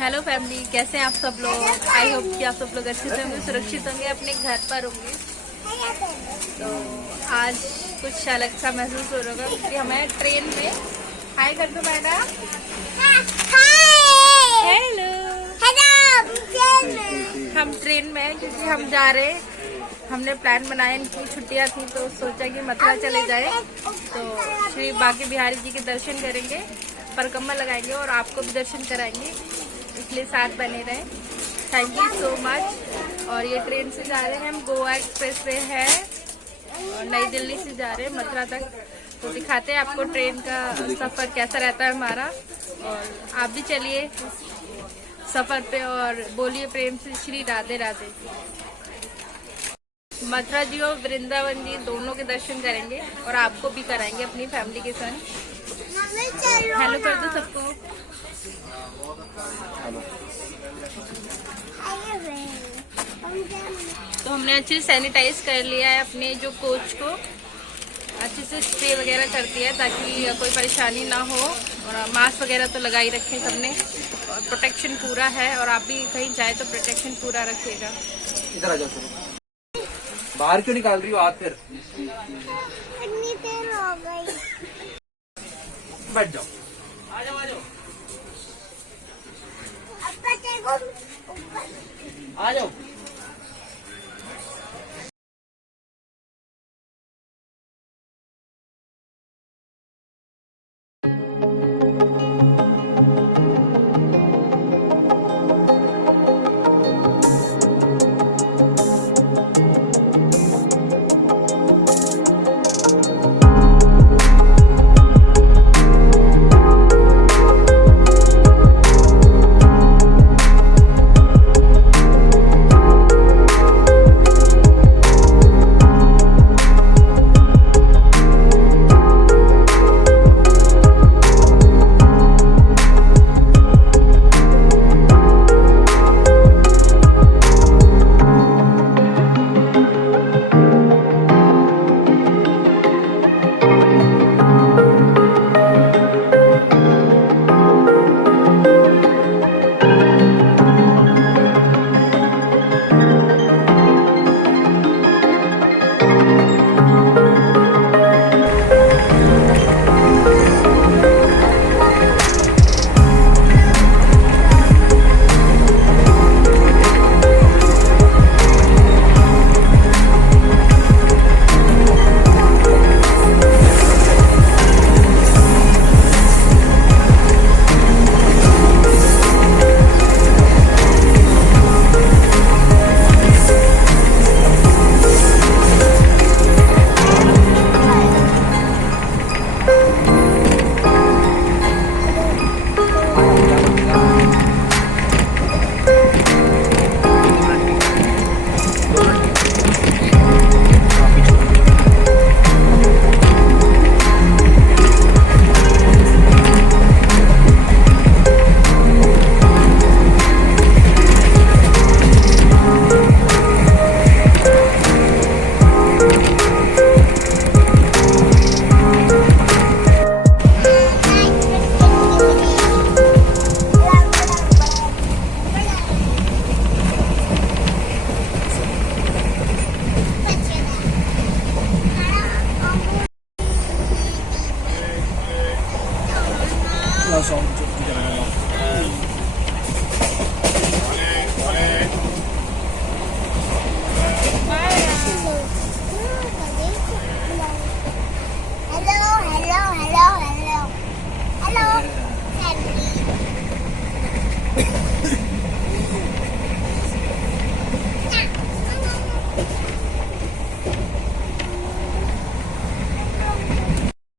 Hello family, कैसे हैं आप सब लोग। आई होप कि आप सब लोग अच्छे से होंगे, सुरक्षित होंगे, अपने घर पर होंगे। तो आज कुछ अलग सा महसूस हो रहा होगा कि हमें ट्रेन में हाय कर दो मैडम। हेलो, हम ट्रेन में हैं क्योंकि हम जा रहे हैं। हमने प्लान बनाया, इनकी छुट्टियां थी तो सोचा कि मथुरा चले जाए, तो श्री बांके बिहारी जी के दर्शन करेंगे, परिक्रमा लगाएंगे और आपको भी दर्शन कराएंगे, इसलिए साथ बने रहें। Thank you so much. और ये ट्रेन से जा रहे हैं हम, गोवा एक्सप्रेस वे है और नई दिल्ली से जा रहे हैं मथुरा तक। तो दिखाते हैं आपको ट्रेन का सफ़र कैसा रहता है हमारा, और आप भी चलिए सफ़र पे और बोलिए प्रेम से श्री राधे राधे। मथुरा जी और वृंदावन जी दोनों के दर्शन करेंगे और आपको भी कराएंगे अपनी फैमिली के साथ। हेलो कर दो सबको। तो हमने अच्छे से सैनिटाइज कर लिया है अपने जो कोच को, अच्छे से स्प्रे वगैरह कर दिया है ताकि कोई परेशानी ना हो, और मास्क वगैरह तो लगा ही रखे सबने, और प्रोटेक्शन पूरा है। और आप भी कहीं जाए तो प्रोटेक्शन पूरा रखिएगा। इधर आ जाओ, चलो बाहर क्यों निकाल रही हो हाथ, फिर इतनी देर हो गई। बैठ जाओ, आ जाओ आ जाओ, आ जाओ।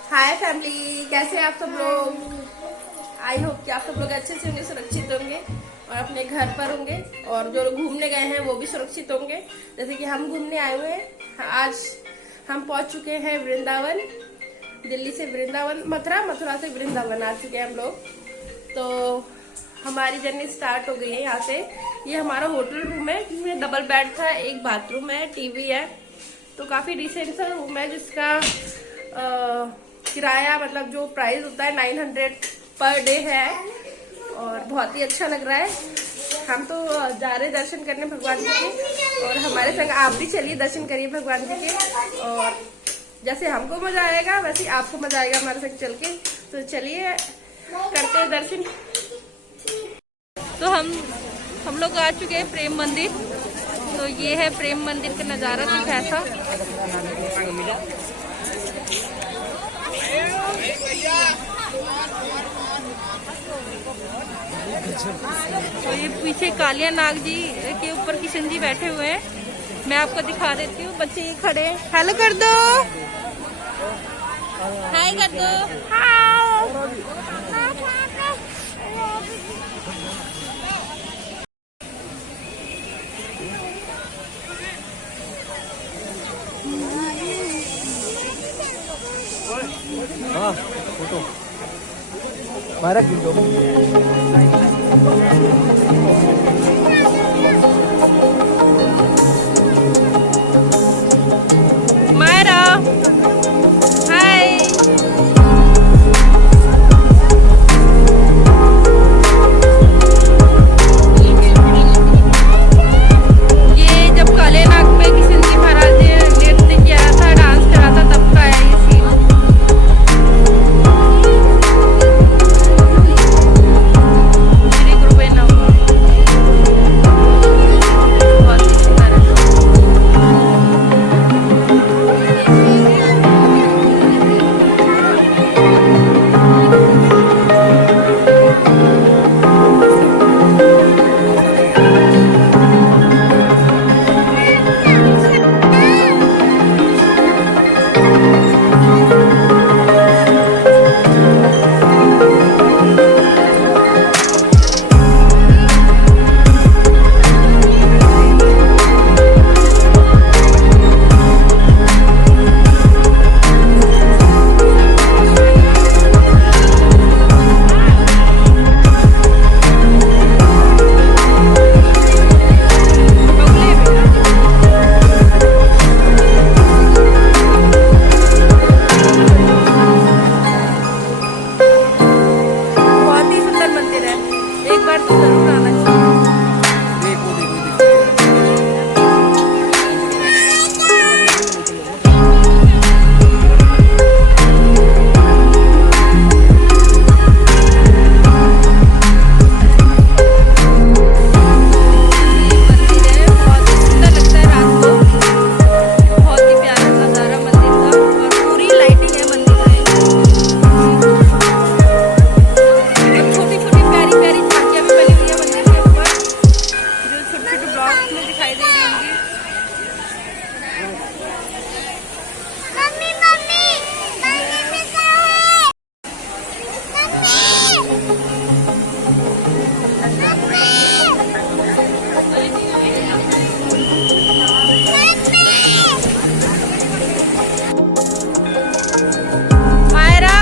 हाय फैमिली, कैसे हैं आप सब लोग। आई होप कि आप सब लोग अच्छे से होंगे, सुरक्षित होंगे और अपने घर पर होंगे, और जो लोग घूमने गए हैं वो भी सुरक्षित होंगे, जैसे कि हम घूमने आए हुए हैं। आज हम पहुंच चुके हैं वृंदावन, दिल्ली से वृंदावन, मथुरा से वृंदावन आ चुके हैं हम लोग। तो हमारी जर्नी स्टार्ट हो गई है यहाँ से। ये हमारा होटल रूम है जिसमें डबल बेड था, एक बाथरूम है, टीवी है, तो काफी डिसेंट सा रूम है, जिसका किराया मतलब जो प्राइस होता है 900 पर डे है। और बहुत ही अच्छा लग रहा है। हम तो जा रहे दर्शन करने भगवान जी के, और हमारे संग आप भी चलिए दर्शन करिए भगवान जी के। और जैसे हमको मजा आएगा वैसे आपको मजा आएगा हमारे संग चल के। तो चलिए करते हैं दर्शन। तो हम लोग आ चुके हैं प्रेम मंदिर। तो ये है प्रेम मंदिर का नज़ारा कुछ ऐसा। तो ये पीछे कालिया नाग जी के ऊपर किशन जी बैठे हुए हैं। मैं आपको दिखा देती हूँ। बच्चे ये खड़े हैं, हेलो कर दो, हाय कर दो, हाँ फोटो मारा गिंडो मायरा हाय। ये जब काले नाग पे किशन जी महाराज ने नृत्य किया था, डांस करा था, तब का है ये सीन। श्री गुरुवे नमः। बहुत ही सुंदर है। बहुत ही सुंदर मंदिर है, एक बार तो जरूर आना चाहिए। देखो देखो देखो मंदिर है, बहुत ही सुंदर लगता है रात को। बहुत ही प्यारा नज़ारा मंदिर का, और पूरी लाइटिंग है मंदिर में। छोटी छोटी प्यारी प्यारी झांकियाँ भी बनी हुई है मंदिर के ऊपर, जो छोटे छोटे ब्लॉक्स में दिखाई दे रही होंगी। मम्मी मम्मी मम्मी कहाँ है? मायरा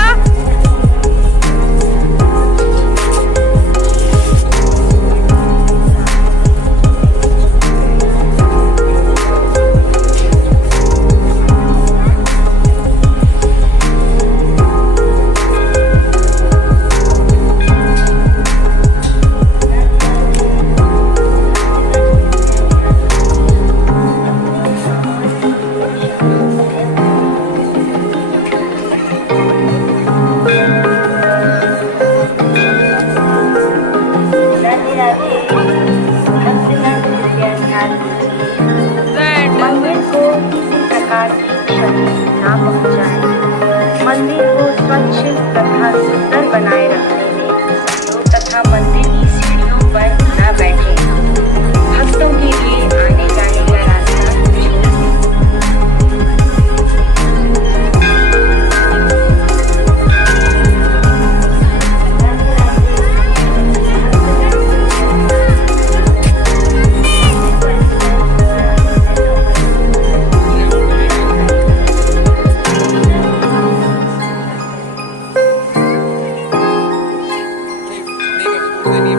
मंदिर को किसी प्रकार की क्षति न पहुंचाए। मंदिर को स्वच्छ तथा सुंदर बनाए रखने में सहयोग तथा मंदिर की सीढ़ियों पर न बैठे। भक्तों के लिए आने जाने का रास्ता छोड़ दें। देखो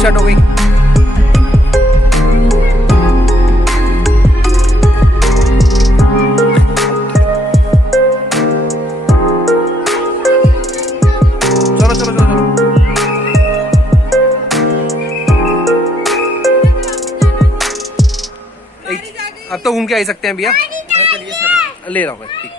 स्टार्ट हो गई। चलो चलो चलो चलो। अब तो घूम के आ सकते हैं भैया, ले रहा हूँ मैं। ठीक।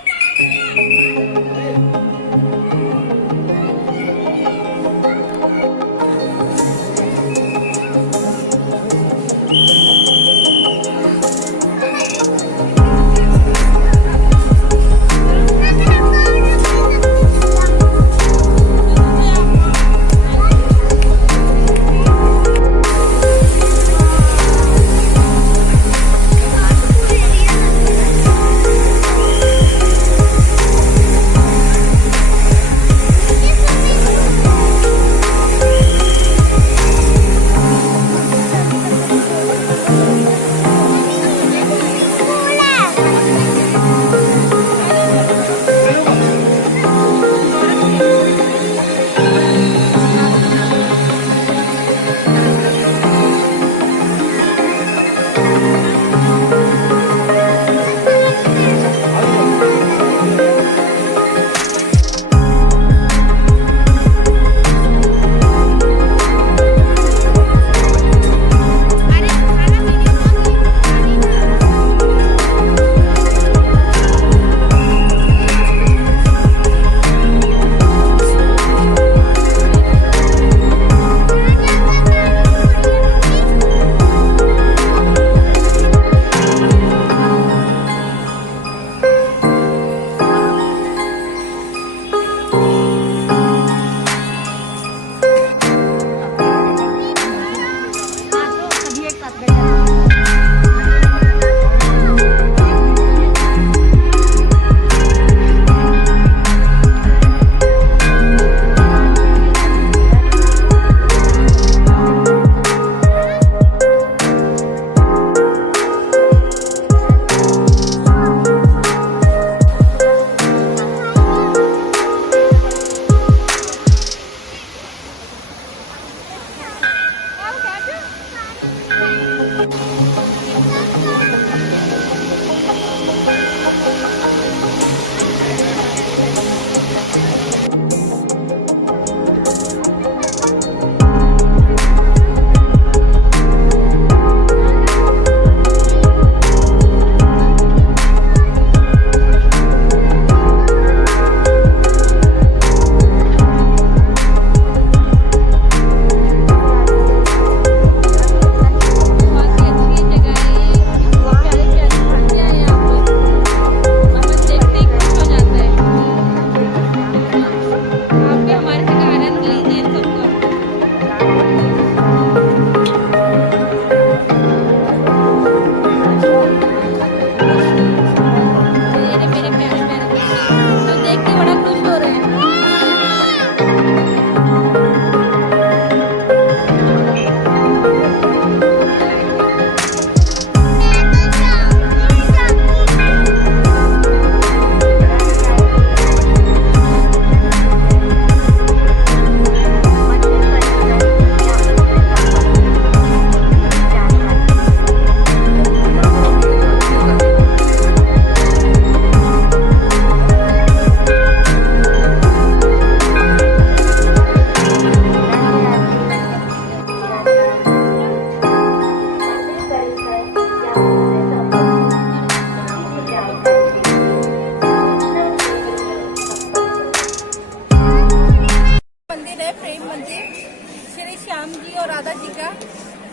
माता जी का।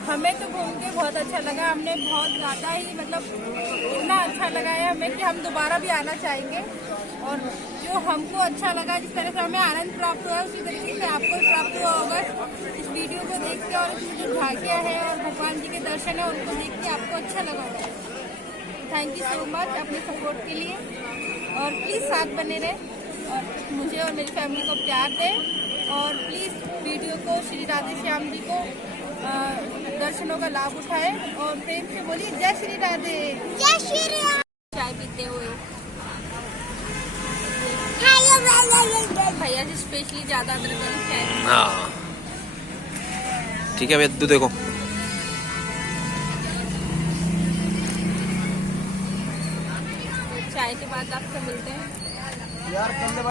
हमें तो घूम के बहुत अच्छा लगा, हमने बहुत ज़्यादा ही मतलब इतना अच्छा लगा है हमें कि हम दोबारा भी आना चाहेंगे। और जो हमको अच्छा लगा, जिस तरह से हमें आनंद प्राप्त हुआ उसी तरीके से आपको प्राप्त हुआ होगा इस वीडियो को देख के। और इसमें जो झांकियाँ हैं और भगवान जी के दर्शन है उनको देख के आपको अच्छा लगा होगा। थैंक यू सो मच अपने सपोर्ट के लिए, और प्लीज़ साथ बने रहें और मुझे और मेरी फैमिली को प्यार दें। और प्लीज़ वीडियो को श्री राधे श्याम जी को दर्शनों का लाभ उठाएं और प्रेम से बोलिए जय श्री राधे। जय श्री राम। चाय पीते हुए भैया जी स्पेशली ज़्यादा अदरक वाली चाय। हाँ ठीक है भैया, दूध देखो। चाय के बाद आपसे मिलते हैं।